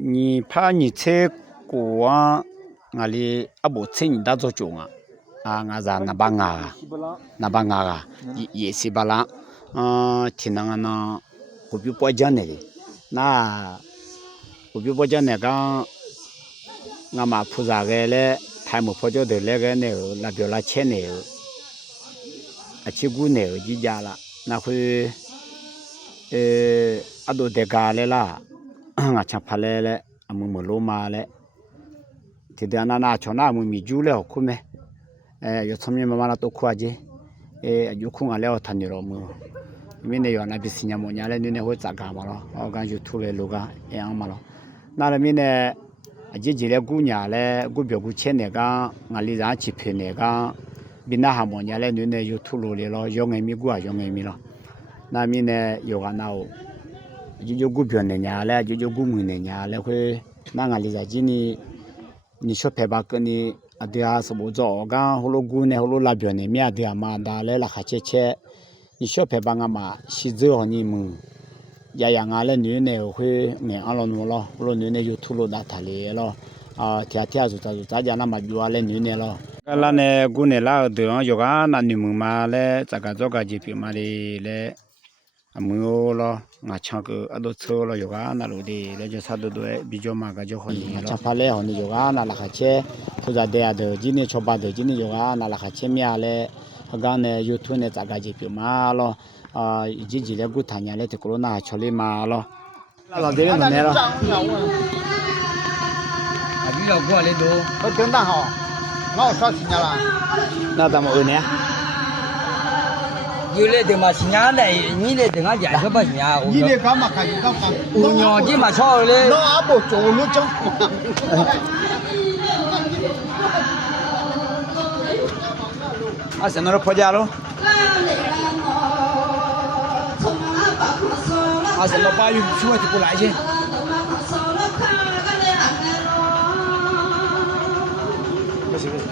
你怕你车过啊，俺哩阿不车你打做中啊，俺在那帮啊，也是巴拉，听那个呢，我比不讲的，那我比不讲那个，俺嘛菩萨个嘞，他们佛教的那个那表那钱去古就家了，那会阿多得干的啦。俺吃怕来了，俺们没落马了。ทีเดียวน่าชนะมึงมีจูแล้วคุ้มไหมอยู่ทำยังมาตัวขวาเจอยู่คุ้งอะไรทันอยู่หรอมึงไม่เนี่ยอยู่น่าพิสิญญาโมญาเลยเนี่ยหัวจักรมาแล้วเอาการอยู่ทุเรศลูกอ่ะยังมาแล้วนั่นแหละมีเนี่ยจีเลยกูเนี่ยเลยกูเบียกูเช่นเนี่ยก็งานลิซ่าชิพเนี่ยก็บินหน้าหาโมญาเลยเนี่ยอยู่ทุเรศเลยยองเงมีกูอ่ะยองเงมีแล้วนั่นมีเนี่ยอยู่กันเอาอยู่กูเบียเนี่ยเลยอยู่กูมึงเนี่ยเลยคือนั่งงานลิซ่าจีนี่你说陪吧跟你啊对啊是不做刚葫芦姑呢葫芦那边呢面对啊嘛da来了还切你说陪吧俺嘛西走你们呀呀俺来女呢会面俺老奴了葫芦女呢就吐露那他里了天天就咱家那嘛比我来女呢了那呢姑呢那对啊有个那你们嘛嘞这个做个就比嘛的嘞没有了，俺唱个阿都错了，有个那路的，那就差不多比较嘛个就好点了。唱法嘞，好你有个那拉下去，或者的啊的，今年吃饱的，今年有个那拉下去面嘞，他讲呢有土呢，这个就比嘛了，以前几年古谈年嘞，这个那处理嘛了。那老爹弄来了。啊，比较过来多，我听到好，我说新年了。那怎么问呢？有来的嘛，新年来，你来等俺家说不新年。你来干嘛？看你干嘛？我娘的嘛，吵嘞。那阿不走路走。啊，现在都破家了。啊，现在8月初就不来去。不行不行。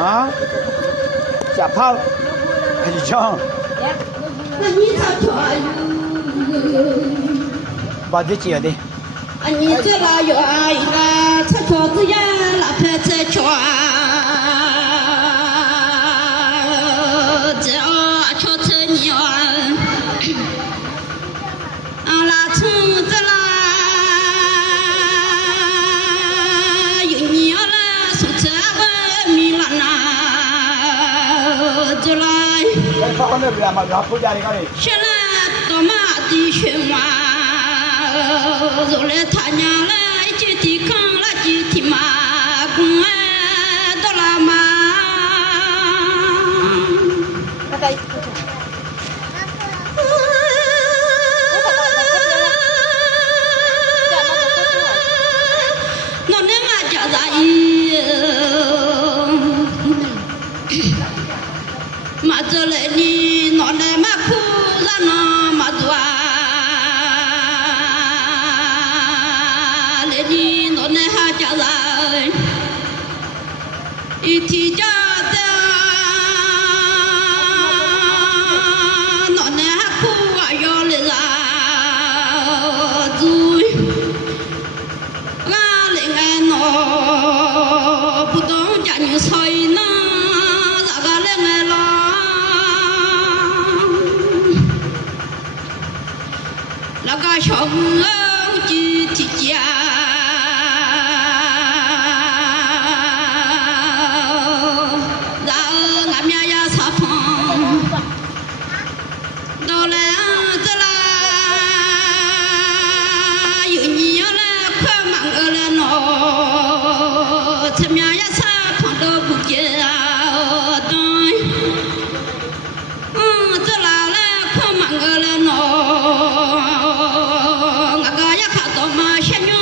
啊，假炮，还是枪？把这接的。你这老远的，车车子呀，老拍车车，这车车牛，拉车子啦，有牛啦，手车不米啦呐，就来。是啦，多嘛的群嘛。rồi thà nhà lại chỉ thì không là chỉ thì mà cũng đó là mà nó nếu mà trở lại mà trở lại đi nó để mà khu ra nó mà doa thì cha ta nó nè khu à yo lệ ra rồi ra lệ nghe nó bút đông cha như soi na ra ga lệ nghe lo là ga chồng chỉ thì cha ngã cái khát to mà xem như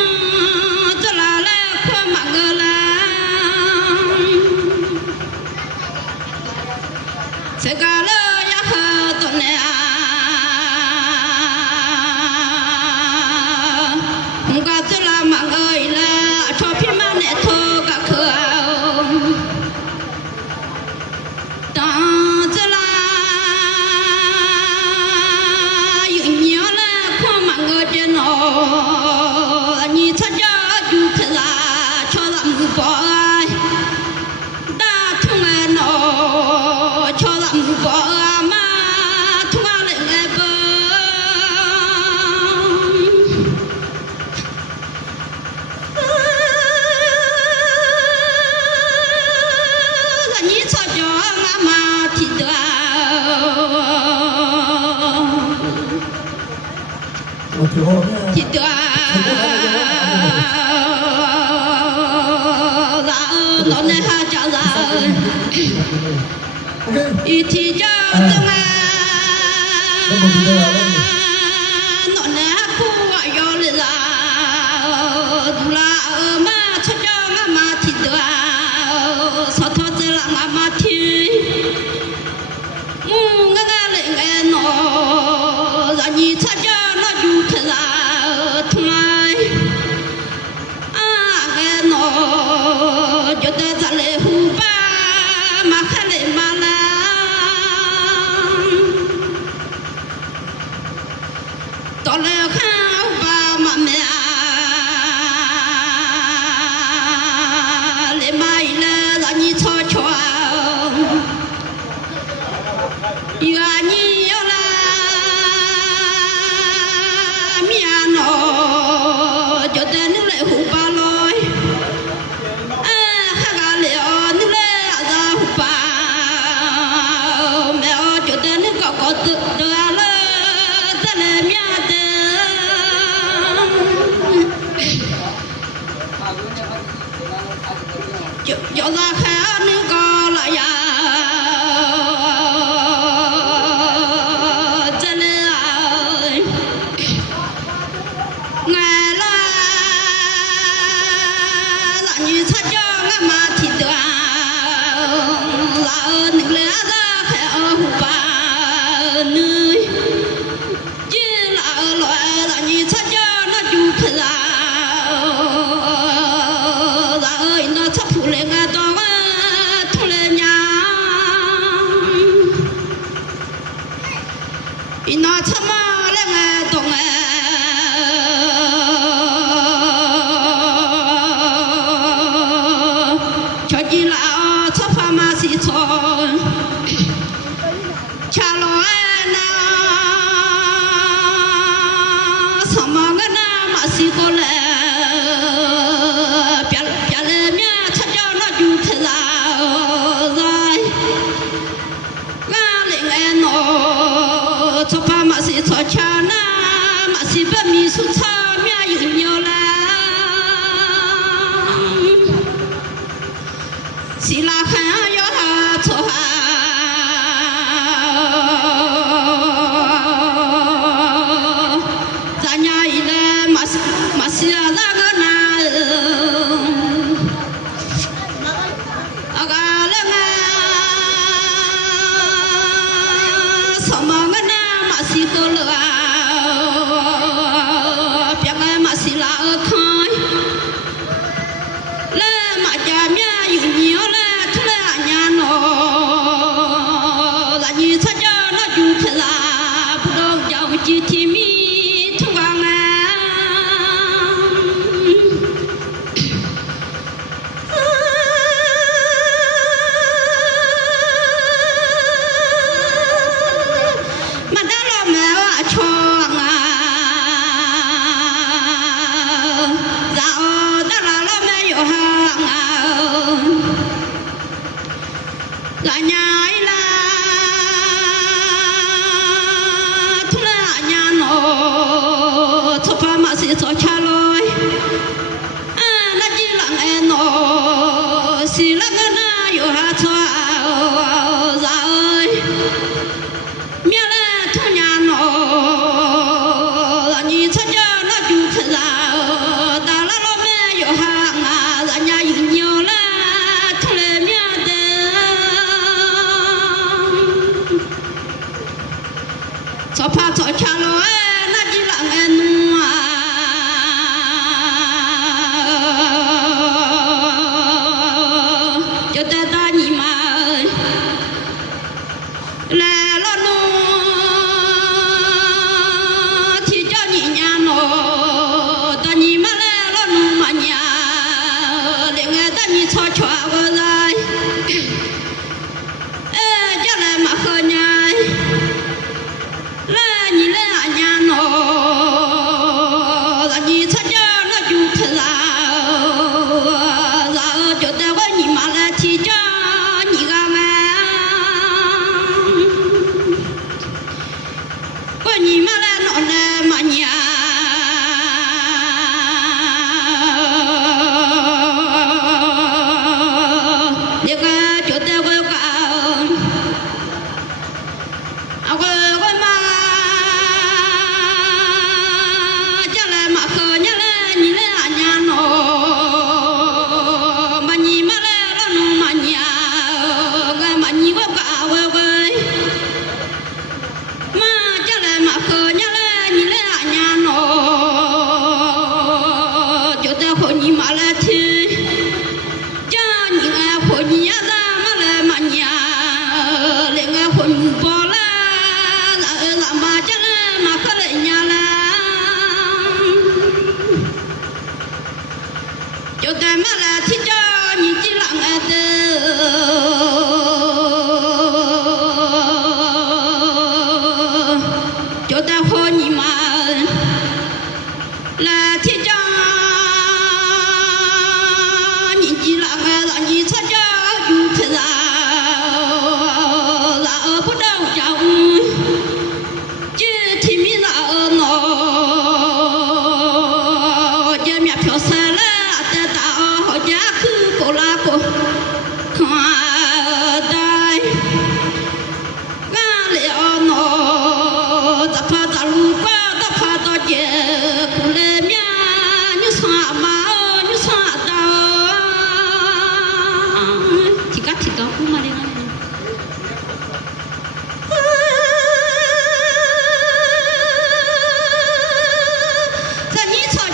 nhị cha cha du khơi la cho làm bò đã thung nghe nó cho làm bò mà thung nghe nghe bờ nhị cha cha mà thì thì đó là này ha cha là ít thì cho tông nó này phụ yo là mà cho cho mà thì đó sao thôi là mà thì mu ngã lại nó là nhị cha cha nó du khơi la thung lai nghe nó cho ta ra lệ hu ba mà khai lệ mà la tao lệ khao ba mà mẹ lệ mai là nhị cho cho yêu nhị yêu la mía nó cho ta nước lệ hu ba lôi khá gà lệ nước lệ ra hu ba mẹ cho ta nước có tự đưa lên ta lệ mía tê cho ra khá nước có lại ya nó chăm mà lên nghe tông cho chị lão cho pha ma si cho cha lo na sao mà cái na mà si cô lệ bia lệ mía cha cho nó du khơi la rồi ngã lên nghe nó cho pha mà si cho cha na mà si bên mi su cha mía yêu nhiều la si la khá yo ha cho ha za nhà ile mà si la ga na aga la nga sao mà ga na mà si cô la bia ga mà si la khơi lê mà cha mía yêu nhiều la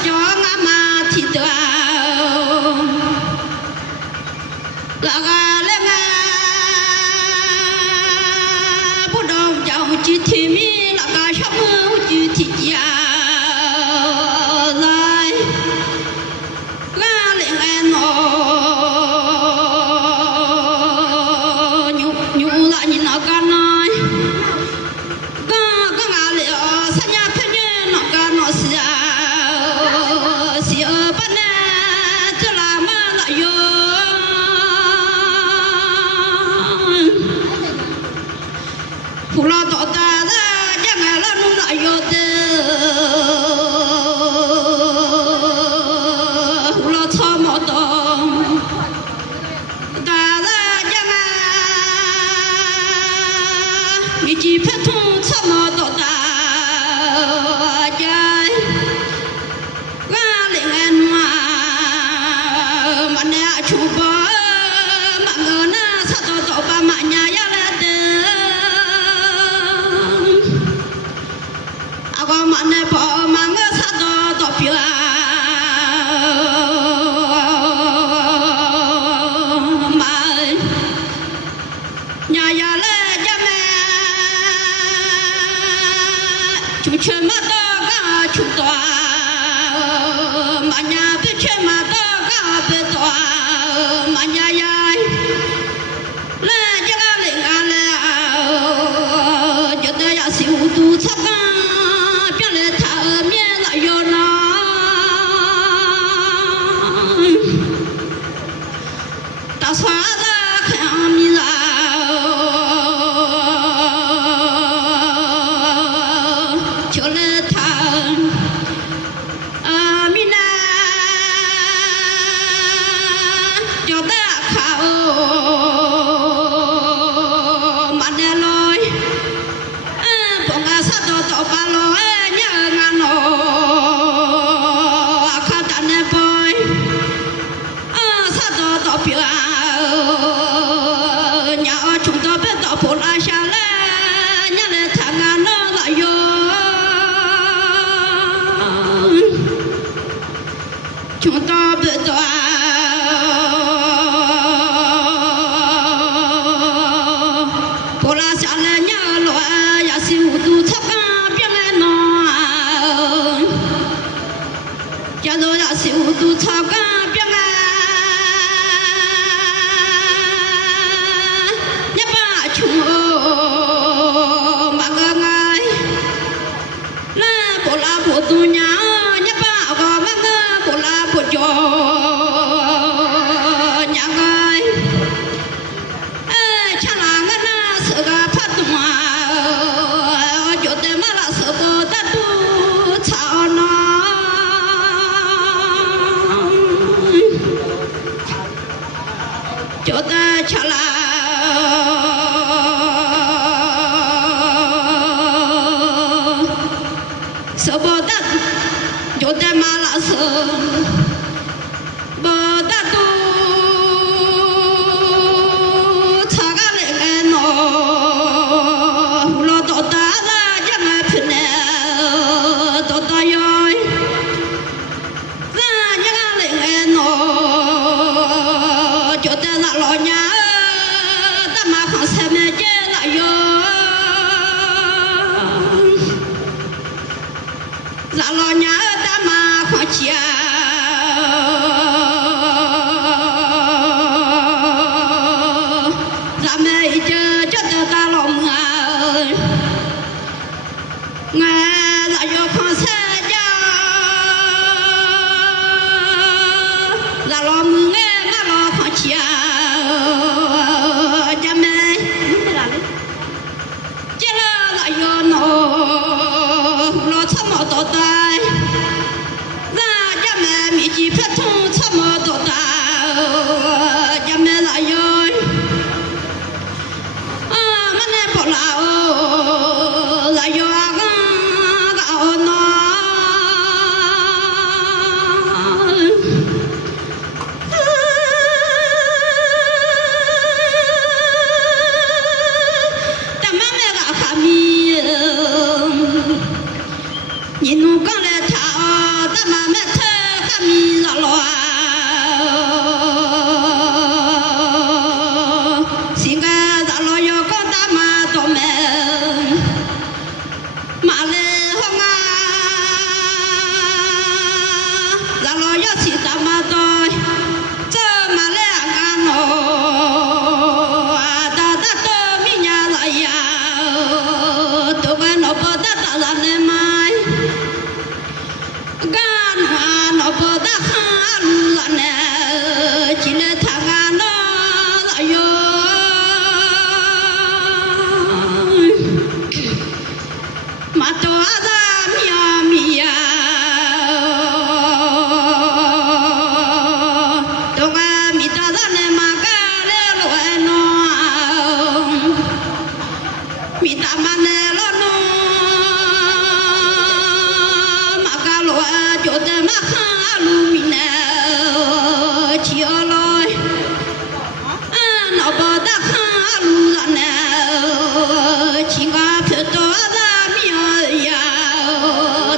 cho ngã mà thì đào là gà lên ngà bút đầu cháu chỉ thì mi là gà shop mưa chỉ thì già lại gà lên ngà nó nhủ lại nhìn nó gà nói gà ngà liệu sa nhà thế nhé nó gà nó xia xia bên này cho làm mà lại yo phụ lo tỏ ta ra chẳng ngày là nung lại yo tê phụ lo cho mỏ tông ta ra chẳng ngày mi chỉ phải thung cho mỏ tỏ ta chơi gà lên ngàn mà nè chú bơ mà ngờ na sa tỏ tỏ ba mà nhà ya lên ako mane po manga sa to pia mai nhà ya le ya me chú chơi mà to ga chú to mà nhà biết chơi mà to ga biết to mà nhà ya le ya ga le ga le cho ta ya siêu tu sắp ta xóa ra khẽ mi ra cho lên thang mi na cho ta khao mà nè lối bông ngà sa to to ba lối nhớ ngà nô khao ta nè boy sa to to pia nhà chúng ta biết tao phụ la xa lẽ nhà lẽ thằng anh nó lại vô chúng ta biết tao phụ la xa lẽ nhà loại nhà siêu tu thấp biết lẽ nó nhà rồi nhà siêu tu thấp biết lẽ mà ngơ ngơi là bộ la bộ tu nhá nhá ba có mà ngơ bộ la bộ cho nhà ngơi cha là ngân na sợ ga phát mà cho tên mà là sợ bộ ta tu chào nó cho ta cha là sợ bờ đất chỗ ta mà là sợ bờ đất tu thà cái lệ cái nó lo tỏ ta ra chẳng ai phải nè tỏ ta yoi ra những cái lệ cái nó chỗ ta là lo nhà ta mà không xem mẹ chết lại yoi dạ lo nhớ ta mà khó chia dạ mẹ chờ cho ta lòng nghe là do con xe cho dạ lo mừng nghe mà lo khó chia cha mẹ chứ là do nó lo thăm ở tổ tai ra cha mẹ mi chỉ phải thu thăm ở tổ tai cha mẹ lại rồi mà nè bỏ lão lại rồi gạo nó ta má mẹ gạo khá mi nhìn con lệ thảo ta mà mẹ thơ kami ra lo singa ra lo yo con ta mà to mẹ mà lê hông à ra lo yo si ta mà tôi chớ mà lê ăn nó ta ta to mi nhà la ya tôi cái nó bơ ta ta ra nè mai gan nó bơ ta khá lu ra nè chỉ lê thằng nó ra yo mà to ra mía mía tôi cái mi ta ra nè mà cái lê lo nó mi ta mà nè lo nó mà cái lo chỗ tê mà khá lu mi nè chỉ ở lối nó bơ ta khá lu ra nè chỉ có phía to ra mía ya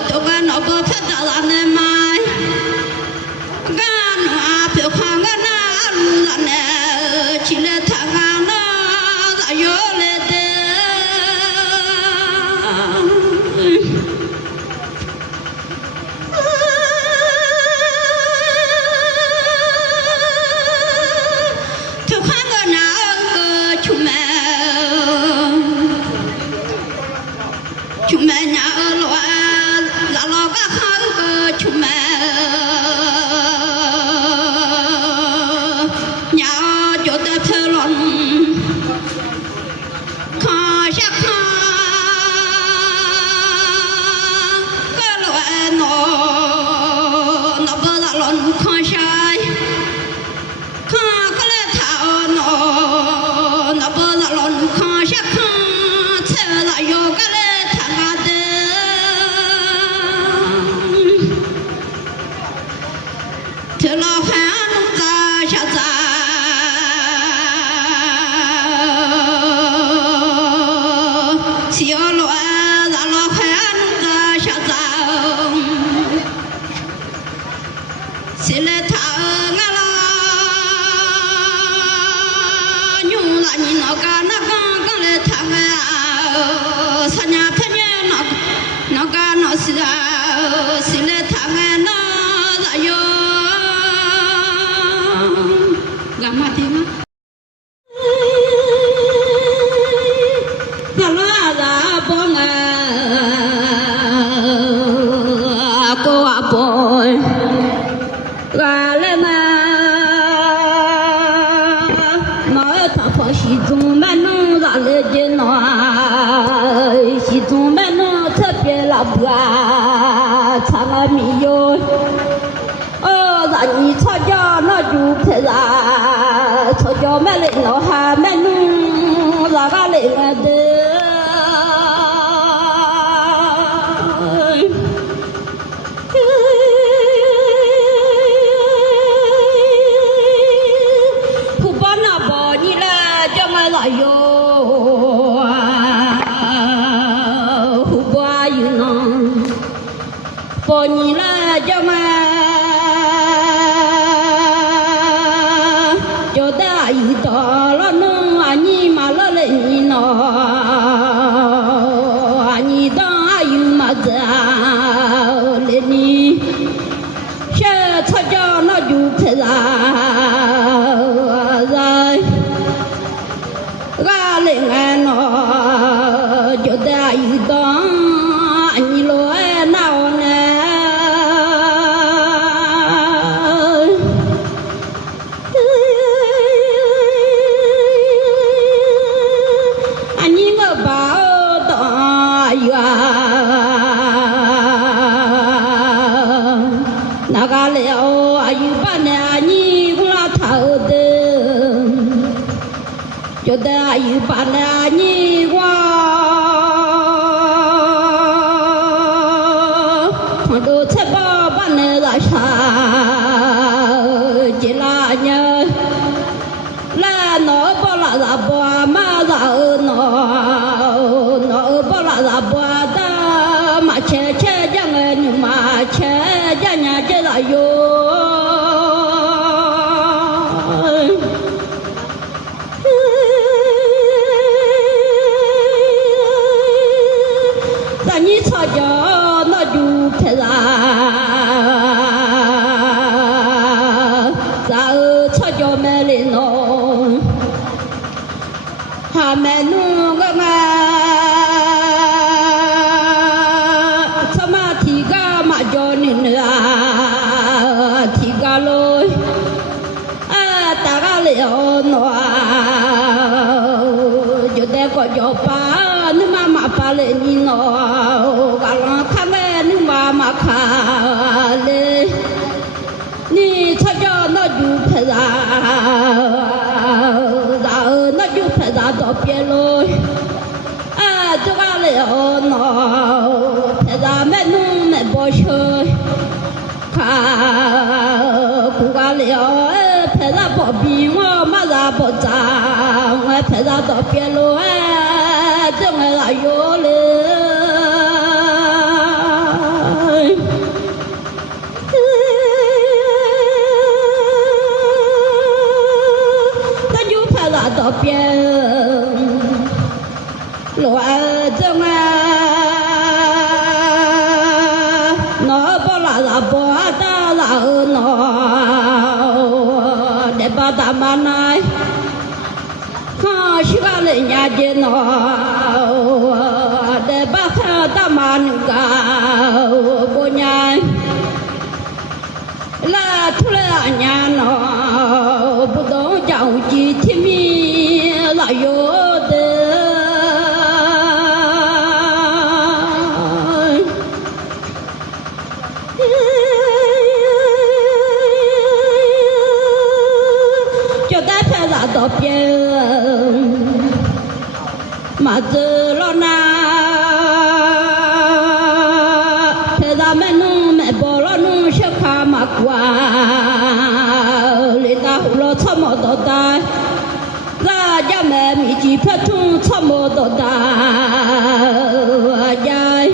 tôi cái nó bơ phía ta ra nè mai gan hoa phía khoang gan na lu ra nè chỉ lê thằng nó ra yo lê tê thiếu khoang gan na chú mẹ nhà ở lo là lo các khâu chú mẹ nhà chỗ ta thơ lon kho sắc kho cái lo nó bơ là lon kho sai kho cái lẽ thảo nó bơ là lon kho sắc kho thơ là yo cái lẽ thằng đê thơ lo phá nông ta sa sa xíu lo ra lo phá nông ta sa sa xí lê thảo ngã lo nhung là nhìn nó cả nó con lê thằng sa nhà thế nhé nó cả nó xí lê thằng nó ra yo gama tema Salada bonga ko apoy galema ma ta fa shi zung manu la le de no shi zung manu ta pie la bua cha ma mi yo là nhị cho cho nó du thế là cho cho mẹ lệ nó hà mẹ nu là ba lệ là đê phụ bón nào bỏ nhị là cho mẹ lại yo phụ bón you know bỏ nhị là cho mẹ cho ta yêu bạn là nhi qua đồ xe ba bạn là sao chỉ là nhớ là nó bao là bao mà là nó bao là bao ta mà che che chẳng nhưng mà che me nu ga ma sama thi ga ma jo ni na thi ga loi ta ga le no jo de ko jo pa nu ma pa le ni no ga la kha me nu ma kha le ni cha jo no ju phe da nó giúp phải ra đó bia lôi cho cái này nó phải ra mẹ nung mẹ bò chơi khá cụ cái này phải ra bỏ bì ngô mà ra bỏ giang phải ra đó bia lôi cho người là vô lên đó biển lộ trong nó bỏ là bỏ ta là nó để bà ta mà nói không chỉ có lấy nhà trên nó để bà ta mà cả bộ nhà là thu là nhà nó不懂着急天命哪有的就在拍啥照片嘛子了那拍啥没弄没包了弄些卡嘛瓜lo tham mô đồ đa, ra gia mẹ mi chỉ phát thung tham mô đồ đa, gia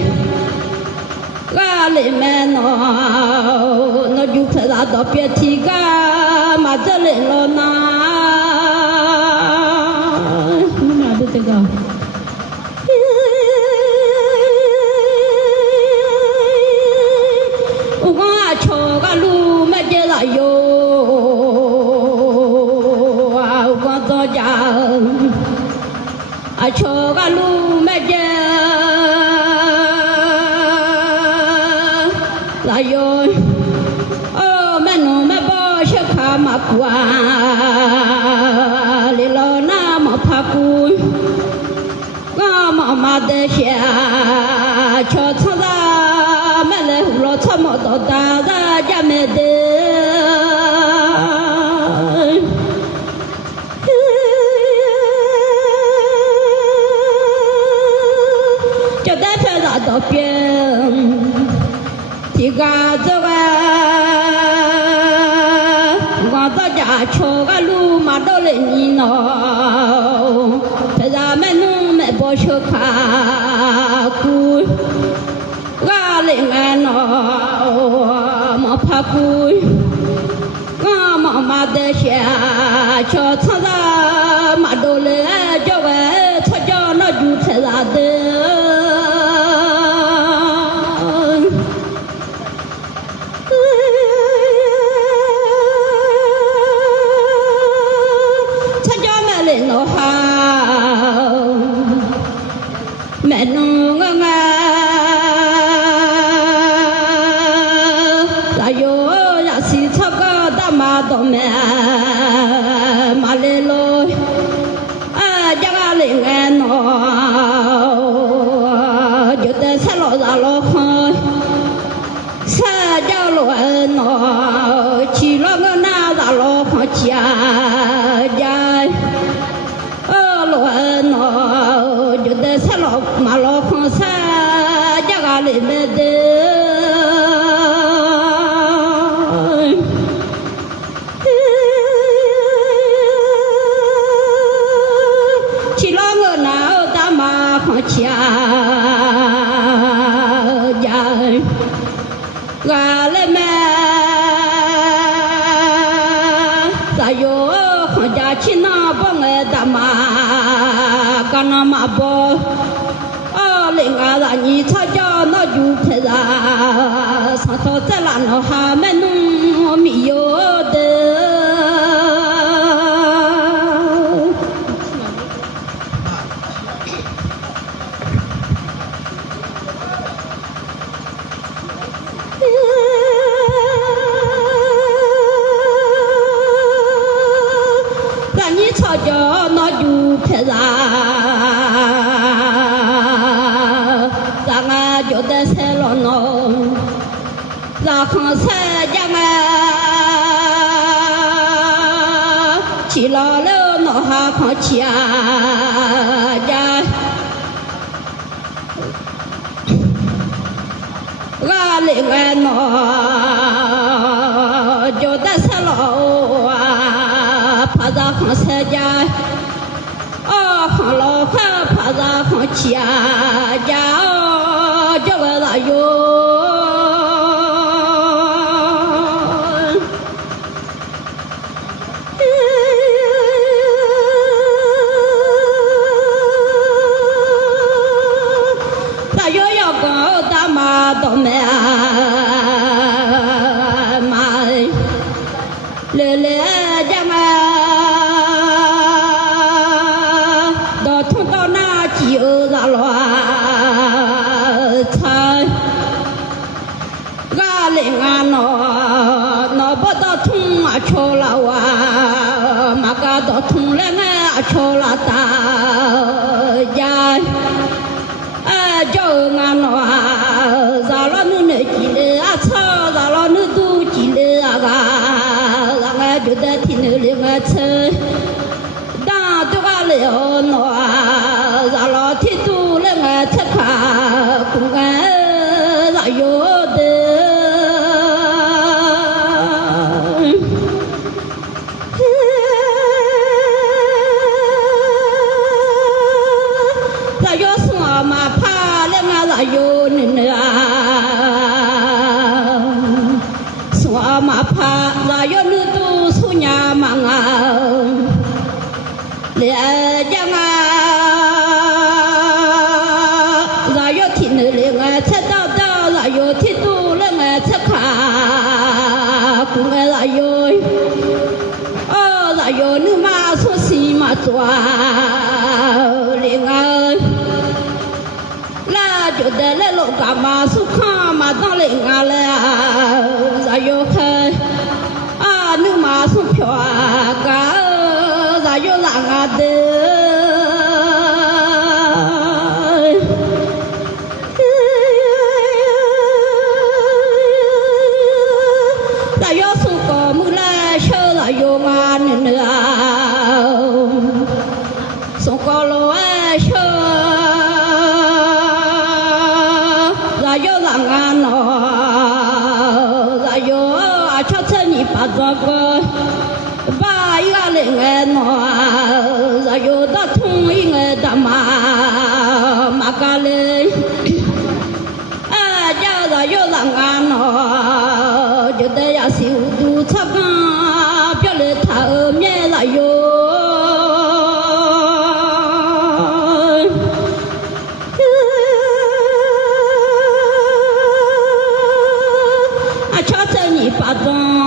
ra lệ mẹ nó giúp phải ra đó biết thì ga mà cho lệ lo na, mình làm được không? Ủa cho cái lu mẹ chơi lại vô. Cho cái lu mẹ chơi là rồi mẹ nó mẹ bỏ sẽ khá mà qua li lo na mà phá cùi mà để xe cho thằng ra mẹ lấy hụt lo cho một đồ ta ra cha mẹ để đó biển thì gà cho gà ta giả cho gà lu mà đâu lên nhìn nó phải ra mẹ nung mẹ bỏ cho khá cùi gà lên nghe nó mà phá cùi gà mà để xe cho thằng ra mà đâu lên cho gà cho nó dù phải ra được mẹ nó nga là yo ya si thắc ta mà to mẹ mà lên lôi chắc là lên nghe nó giờ ta sẽ lo ra lo thôi sẽ cho lo nó chỉ lo cái nào ra lo khó chia dài lo nó giờ ta sẽ lo mà lo không sẽ chắc là lên đây chỉ lo người nào ta mà khó chia dài gà lên mẹ ta yo không cha chi na bông người ta mà con mà bò lên ngã là nhị cho cho nó du thế ra sao thôi thế là nó hà mẹ nung mi yo de 啦，咱们就得塞了喏，然后塞家们去了了喏哈康家家，我另外喏就得塞了啊，怕咱康塞家。康老汉怕咱康家家哦，叫我哪有？哪有要搞大妈倒霉啊？妈，来来家嘛。cho la wa ma ka do thung le nga cho la ta ya a jo nga no za lo nu ne ji le a cha za lo nu du ji le a ga la nga ju da ti ne le nga che da do ga le o no za lo ti du le nga che ka ku ga la yo de yo nè xóa mà pha là yo nữ tu su nhà mà ngà lệ giang à là yo thịt nữ lệ ngà chết đau đau là yo thịt tu lệ ngà chết khả cũng là yo là yo nữ mà su xì mà chua lệ ngà cho để lấy lộ cả mà su kha mà tao lấy ngà lệ ra yo khe nữ mà su phở cả ra yo là ngà de ra yo su có mưa lệ sơ ra yo ngà nè su có lo sơ ba doa go ba ya le nge no za yo da thung i nge da ma ka le a ja za yo la nga no jo de ya si u du cha ga pyo le tha mye la yo a cha che ni ba dong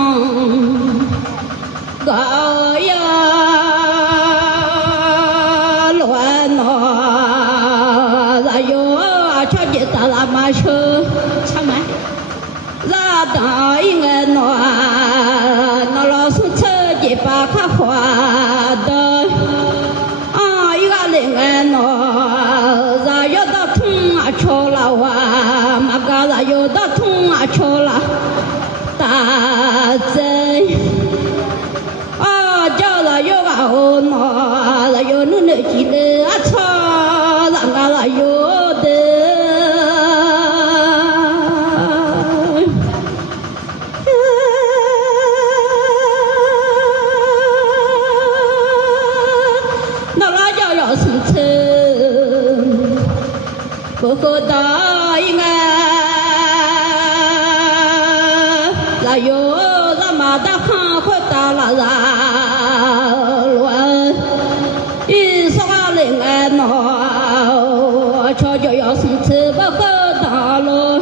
ya loan no la yo cho je ta la ma shu cha ma la da ing no no lo su che je pa kha hwa da a yi ga le no za yo da thung a cho la wa ma ga la yo da thung a cho la ta ze ô nó là yo nu nè chỉ để ăn cho là ngà là yo để nó là yo sung chê cô ta ingà là yo là mà ta khang khơi ta là cho yo yo sung chê ba cơ ta lo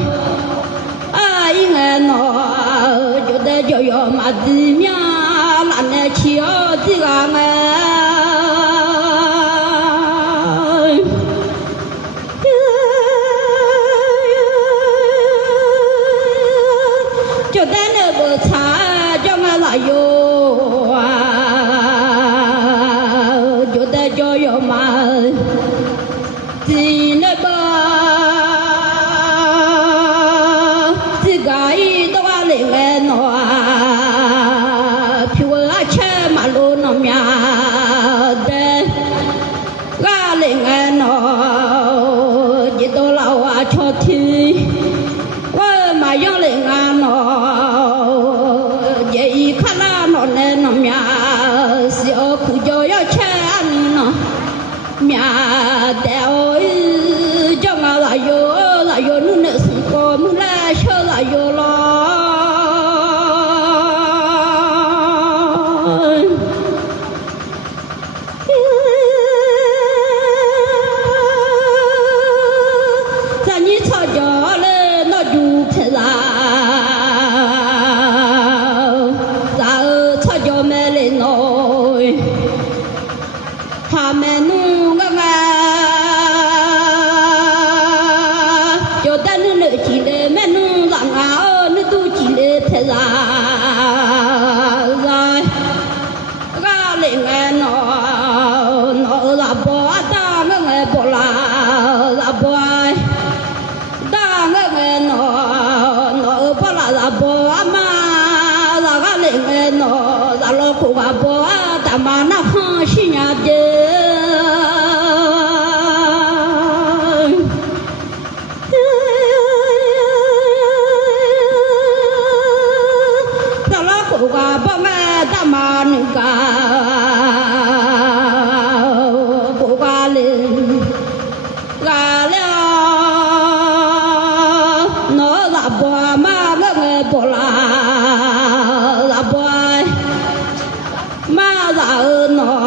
ai nghe nó yo de yo yo mà đi mía là nè chiếu đi ga nghe cho đến nơi bờ xa cho nghe là yo yo de yo yo mà lên nghe nó phiêu che mà lô nó mía đê ga lên nghe nó chỉ tôi lao cho thi qua mà gió lên nghe nó vậy khá là nó lên nó mía siêu khu cho che anh nó mía đeo cho mà là vô nước nợ sung cô muốn la cho là vô lo ra như cho gió lên nó du thế là ra cho gió mẹ lên nồi hà mẹ nu ngã chỉ để mẹ nung rằng áo nước tu chỉ để thế là rồi ga lên nghe nó là bỏ ta nghe bỏ là bỏ ta nghe nó bỏ là bỏ mà là ga lên nghe nó là lo cố gắng bỏ ta mà nó không xin nhà de qua ba mẹ ta mà nương cả bộ qua lên gà leo nó là bò mà nghe bò là bò mà là nó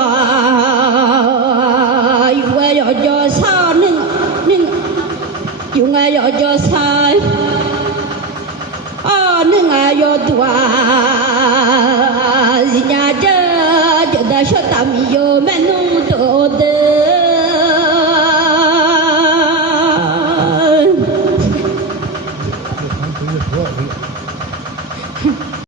dùng nghe cho sao nên dùng nghe cho sai nương ai yo tua nhà cha cho ta cho ta mi yo mẹ nung tổ